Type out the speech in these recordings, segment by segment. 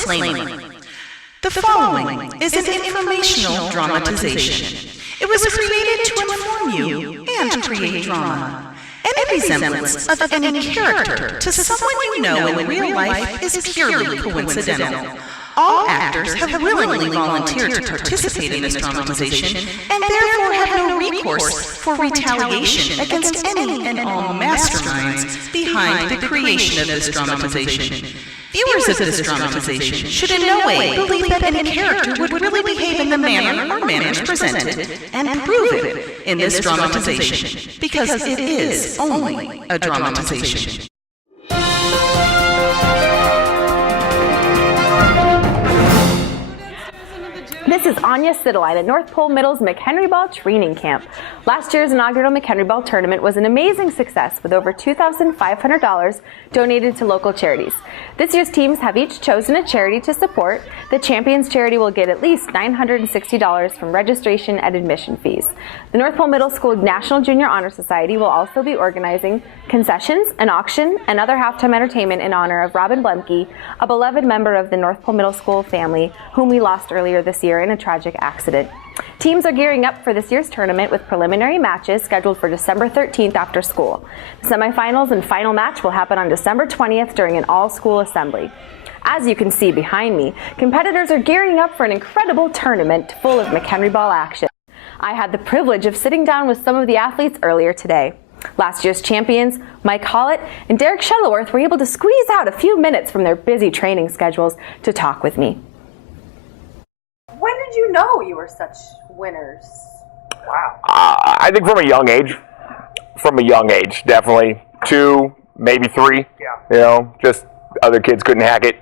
Disclaimer. The following is an informational dramatization. It was created to inform you and create drama. Any resemblance of any character to someone you know in real life is purely coincidental. All actors have willingly volunteered to participate in this dramatization and therefore have no recourse for retaliation against any and all masterminds behind the creation of this dramatization. Viewers of this dramatization should in no way believe that any character would really behave in the manner or manners presented and prove it in this dramatization, because it is only a dramatization. This is Anya Sideline at North Pole Middle's McHenryball training camp. Last year's inaugural McHenryball tournament was an amazing success with over $2,500 donated to local charities. This year's teams have each chosen a charity to support. The champions charity will get at least $960 from registration and admission fees. The North Pole Middle School National Junior Honor Society will also be organizing concessions, an auction, and other halftime entertainment in honor of Robin Blemke, a beloved member of the North Pole Middle School family whom we lost earlier this year in a tragic accident. Teams are gearing up for this year's tournament with preliminary matches scheduled for December 13th after school. The semifinals and final match will happen on December 20th during an all-school assembly. As you can see behind me, competitors are gearing up for an incredible tournament full of McHenryball action. I had the privilege of sitting down with some of the athletes earlier today. Last year's champions, Mike Hollett and Derek Shuttleworth, were able to squeeze out a few minutes from their busy training schedules to talk with me. When did you know you were such winners? Wow. I think from a young age. Definitely. 2, maybe 3. Yeah. You know, just other kids couldn't hack it.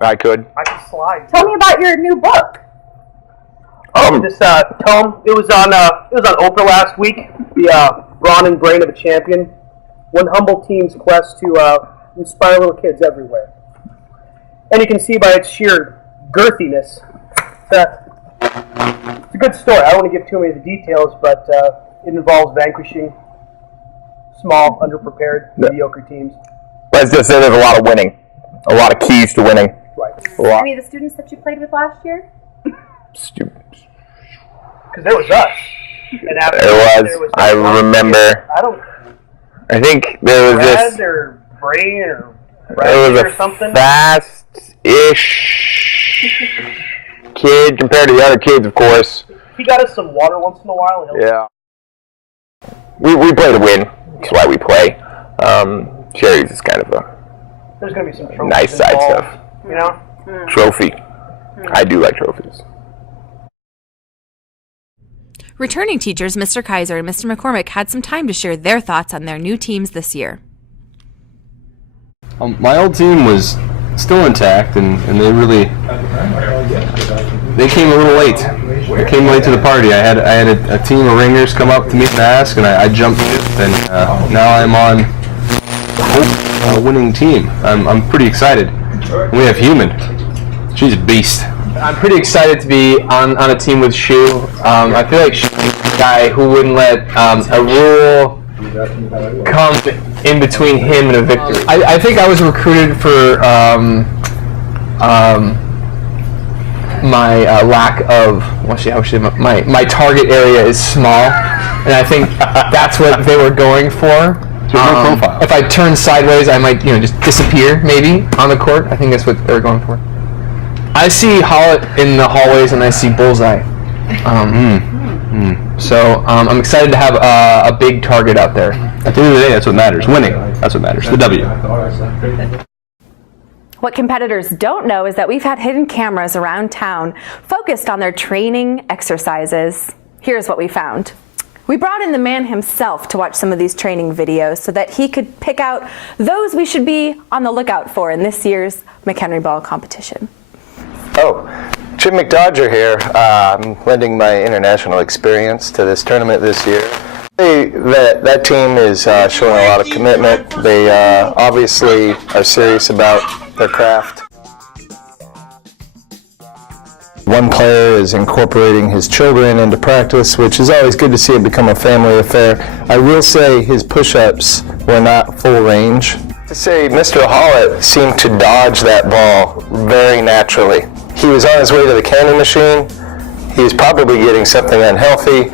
I could. I can slide. Tell me about your new book. This tome, it was on Oprah last week. The Brawn and Brain of a Champion. One humble team's quest to inspire little kids everywhere. And you can see by its sheer girthiness that it's a good story. I don't want to give too many of the details, but it involves vanquishing small, underprepared, mediocre teams. Let's just say there's a lot of winning. A lot of keys to winning. Right. Any of the students that you played with last year? Students. Because there was us. And after there was I remember. I think there was Brad this. Or Brain or There was or something. Fast-ish kid compared to the other kids, of course. He got us some water once in a while. Yeah. We play to win. That's why we play. Charities is kind of a There's going to be some trophies nice side involved, stuff. You know? Trophy. I do like trophies. Returning teachers Mr. Kaiser and Mr. McCormick had some time to share their thoughts on their new teams this year. My old team was still intact, and they came a little late. They came late to the party. I had a team of ringers come up to me and ask, and I jumped ship, and now I'm on a winning team. I'm pretty excited. We have Human. She's a beast. I'm pretty excited to be on a team with Shu. I feel like she's the guy who wouldn't let a rule come in between him and a victory. I think I was recruited for my lack of, my target area is small, and I think that's what they were going for. Profile. If I turn sideways, I might just disappear maybe on the court. I think that's what they were going for. I see Hollett in the hallways, and I see Bullseye. So I'm excited to have a big target out there. At the end of the day, that's what matters. Winning. That's what matters. The W. What competitors don't know is that we've had hidden cameras around town focused on their training exercises. Here's what we found. We brought in the man himself to watch some of these training videos so that he could pick out those we should be on the lookout for in this year's McHenryball competition. Oh, Jim McDodger here. I'm lending my international experience to this tournament this year. That team is showing a lot of commitment. They obviously are serious about their craft. One player is incorporating his children into practice, which is always good to see it become a family affair. I will say his push-ups were not full range. To say Mr. Hollett seemed to dodge that ball very naturally. He was on his way to the candy machine. He was probably getting something unhealthy,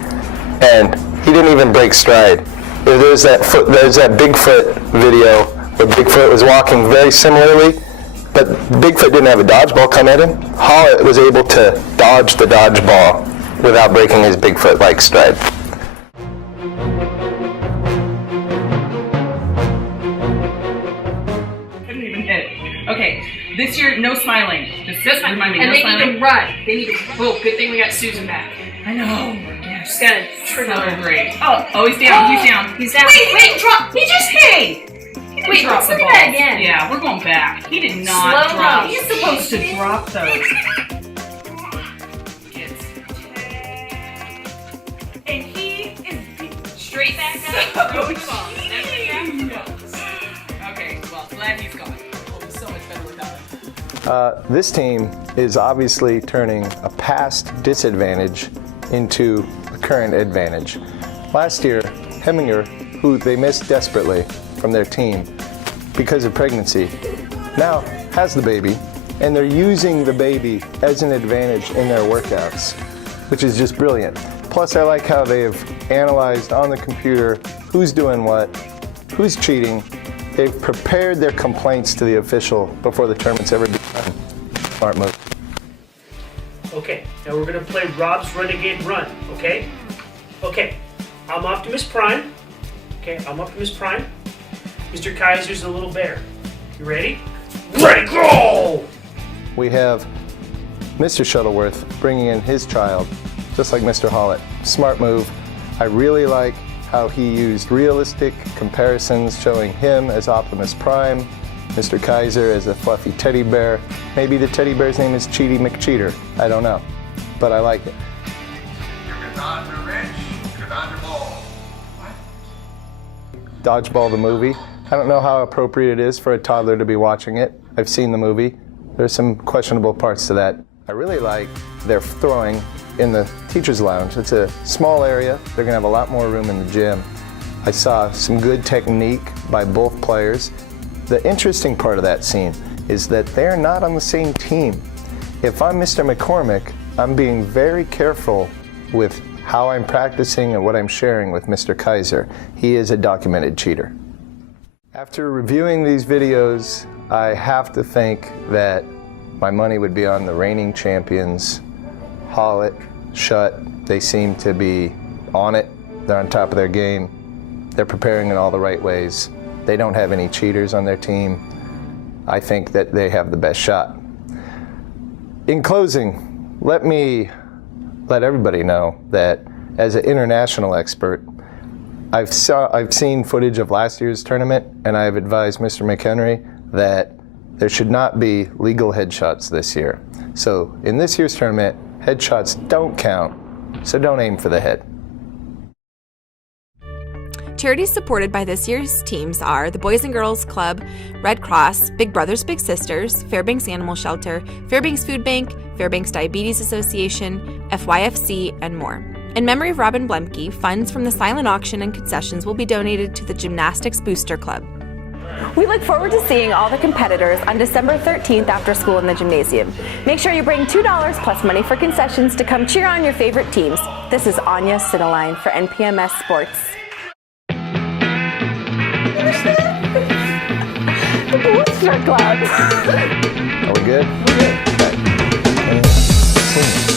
and he didn't even break stride. There's that Bigfoot video where Bigfoot was walking very similarly, but Bigfoot didn't have a dodgeball come at him. Hollett was able to dodge the dodgeball without breaking his Bigfoot-like stride. Okay, this year, no smiling. Just remind me, and no they smiling. need to run. They need to. Oh, good thing we got Susan back. I know. Yes. Just gotta trigger So her. great. Oh, he's down. He's down. He's down. Wait, drop. He just hit. Wait, Drop let's the look at ball. that again. Yeah, we're going back. He did not Slow drop. mo. He's supposed to drop those. And he is Straight back up. so Throw the ball. That's what you have to do. Okay, well, glad he's gone. We'll be so much better without him. This team is obviously turning a past disadvantage into a current advantage. Last year, Heminger, who they missed desperately from their team because of pregnancy, now has the baby, and they're using the baby as an advantage in their workouts, which is just brilliant. Plus, I like how they've analyzed on the computer who's doing what, who's cheating. They've prepared their complaints to the official before the tournament's ever begun. Smart move. Okay, now we're gonna play Rob's Renegade Run, okay? Okay, I'm Optimus Prime. Okay, I'm Optimus Prime. Mr. Kaiser's the little bear. You ready? Ready, go! We have Mr. Shuttleworth bringing in his child, just like Mr. Hollett. Smart move. I really like how he used realistic comparisons showing him as Optimus Prime, Mr. Kaiser as a fluffy teddy bear. Maybe the teddy bear's name is Cheaty McCheater. I don't know, but I like it. Dodgeball the movie. I don't know how appropriate it is for a toddler to be watching it. I've seen the movie. There's some questionable parts to that. I really like their throwing in the teacher's lounge. It's a small area. They're gonna have a lot more room in the gym. I saw some good technique by both players. The interesting part of that scene is that they're not on the same team. If I'm Mr. McCormick, I'm being very careful with how I'm practicing and what I'm sharing with Mr. Kaiser. He is a documented cheater. After reviewing these videos, I have to think that my money would be on the reigning champions, Hollett, Shutt. They seem to be on it. They're on top of their game. They're preparing in all the right ways. They don't have any cheaters on their team. I think that they have the best shot. In closing, let me let everybody know that as an international expert, I've seen footage of last year's tournament, and I've advised Mr. McHenry that there should not be legal headshots this year. So in this year's tournament, headshots don't count, so don't aim for the head. Charities supported by this year's teams are the Boys and Girls Club, Red Cross, Big Brothers Big Sisters, Fairbanks Animal Shelter, Fairbanks Food Bank, Fairbanks Diabetes Association, FYFC, and more. In memory of Robin Blemke, funds from the silent auction and concessions will be donated to the Gymnastics Booster Club. We look forward to seeing all the competitors on December 13th after school in the gymnasium. Make sure you bring $2 plus money for concessions to come cheer on your favorite teams. This is Anya Sitterline for NPMS Sports. The Booster Club. Are we good? We're good. Okay.